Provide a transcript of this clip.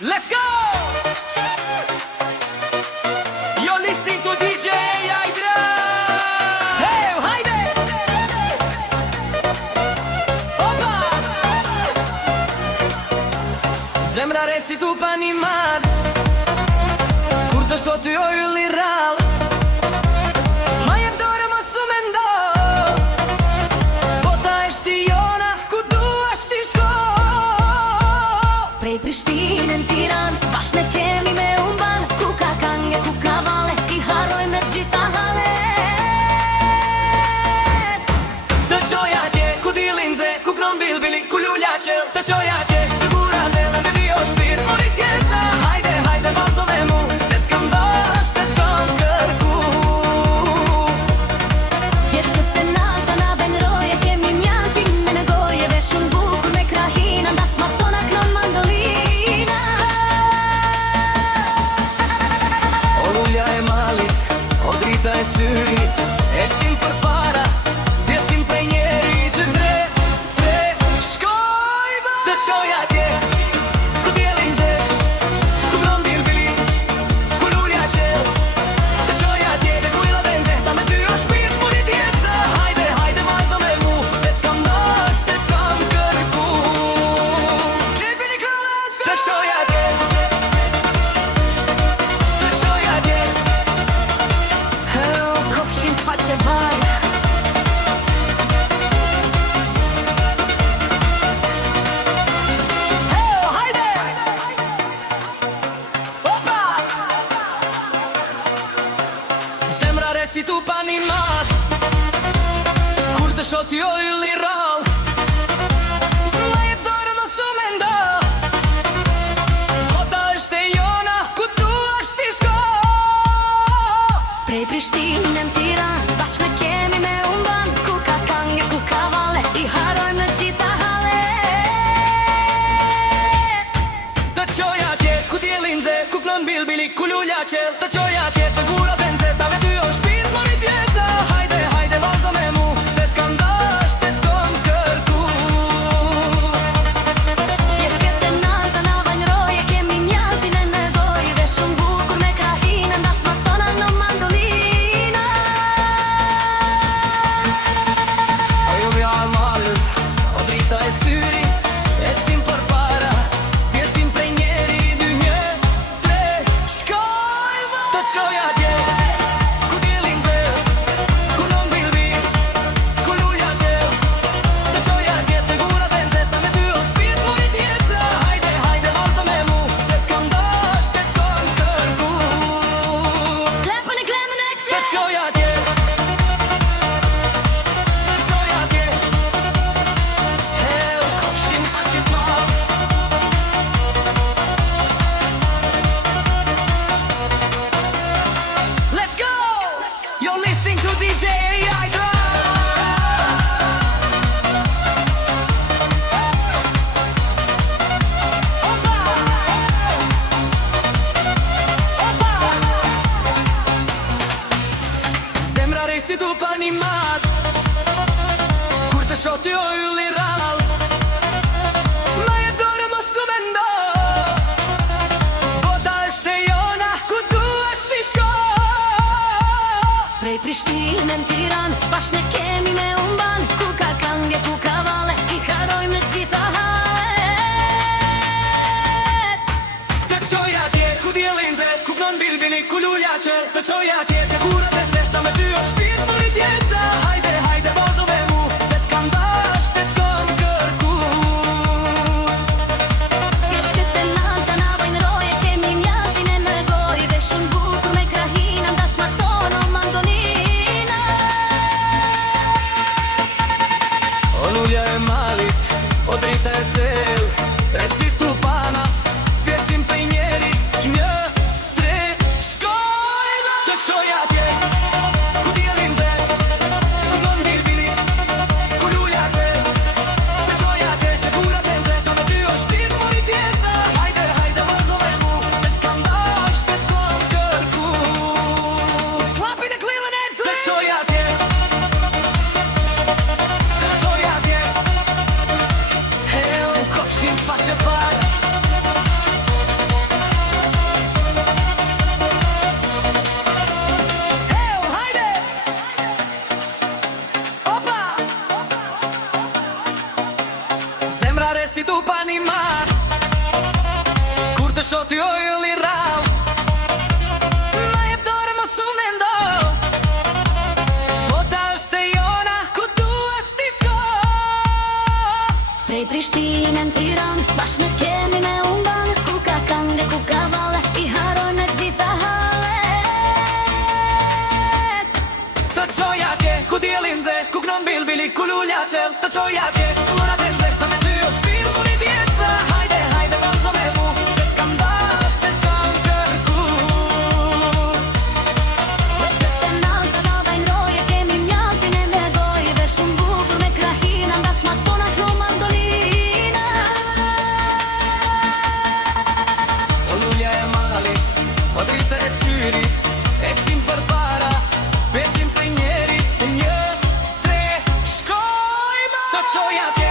Let's go! You're listening to DJ Aydra. Hey, haydi! Opa! Zemra resi tu pa një madh, kur të shoh ty o ylli rrall. Ma jep dorë mos u mendo, bota është jona, ku duash ti shko. Prej Prishtinën Tiranë, bashkë ne kemi me umban, ku ka kange, ku ka valle, I harroj me gjitha halet. Të qoj atje, ku dilin ze, ku kron bilbili, ku lulja qel. Të qoj atje, të gura zela, me vio shpir, mori tjeca. Hajde, hajde, valzo me mu, se t'kam bash, të t'kam kërku. Jesh këtë nata na benroje, kemi mjantin me në goje, dhe shumë bukur me krahina, ndas ma tona kron mandolina. O lulja e malit, o drita e syrit, esim për para, s'pjesim prej njeri, të tre, shkoj ba. Të qoj atje, ku djelin ze, ku kron bilbili, ku lulja qel. Të qoj atje, dhe ku ila benze, ta me ty o shpirt mori tjeca. Hajde, hajde, valzo me mu, se t'kam dash, te t'kam kërku. Të qoj atje, të qoj atje. Kofshin faqe vaj, Hajde! Opa! Zemra resi tu pa një madh, kur të shoh ty o ylli rrall. Ma jep dorë mos u mendo, bota është e jona, ku duash ti shko. prej Prishtinën Tiranë, bashkë ne kemi me umban, ku ka kange, ku ka valle, I harroj me gjitha halet. Të qoj atje, ku djelin ze, ku knon bilbili, ku lulja qel. Të qoj atje, të gura benze, ta me ty o shpirt mori tjeca. Hajde, hajde, valzo me mu, se t'kam dash, te t'kam kërku. Jesh këtë nata na banjroje, kemi mjantin e në goje, dhe shumë bukur me krahina, ndas ma tona në mandolina. O lulja e malit, o drita e syrit, ecim për para, s'pjesim prej njeri, dy, një, tre, shkoj va. Të qoj atje, ku djelin ze, ku non bilbi, ku lulja qel. Të qoj atje, të gura benze, ta me ty o shpirt mori tjeca. Hajde, hajde, valzo me mu, se t'kam dash, te t'kam kërku. Klepën e klemën e Të kse, qoj atje, të qoj atje. Kofshin faqe vaj. Let's go! You're listening to DJ Aydra. Opa! Opa! Zemra resi tu pa një madh, kur të shoh ty o ylli rrall. Ma jep dorë mos u mendo, bota është e jona, ku duash ti shko. prej Prishtinën Tiranë, bashkë ne kemi me umban, ku ka kange, ku ka valle, I harroj me gjitha halet. Të qoj atje, ku djelin ze, ku knon bilbili, ku lulja qel. Të qoj atje, te gura benze, ta me ty o shpirt mori tjeca. Hajde, hajde, valzo me mu, se t'kam dash, te t'kam kërku. Jesh këtë nata na banjroje, kemi mjantin e në goje, dhe shumë bukur me krahina, ndas ma tona mandolina. O lulja e malit, o drita e sel, resi tu pana, s'pjesim prej njeri, një, tre, shkoj va. Të qoj atje, ku djelin ze, ku non bilbili, ku lulja qel. Të qoj atje, te gura benze, ta me ty o shpirt mori tjeca. Hajde, hajde, valzo me mu, se t'kam dash, te t'kam kërku. Klapi the Cleveland Edge. Të qoj atje, të qoj atje. Kofshin faqe vaj. syri ku lulja qel të qoja tje Luna të nxehta me ty o shpirë mu një djeca Hajde, hajde valzo me mu Se t'kam dash të t'kam kërku Në shtete nalta na vajnroje kemi mjaltin e me goj Dhe shumë bukur me krahina nda smatona t'lo mandolina O lulja e malit, o drita e syrit Ecim për para, s'besim për njerit Një, tre, shkojma Të qoja tje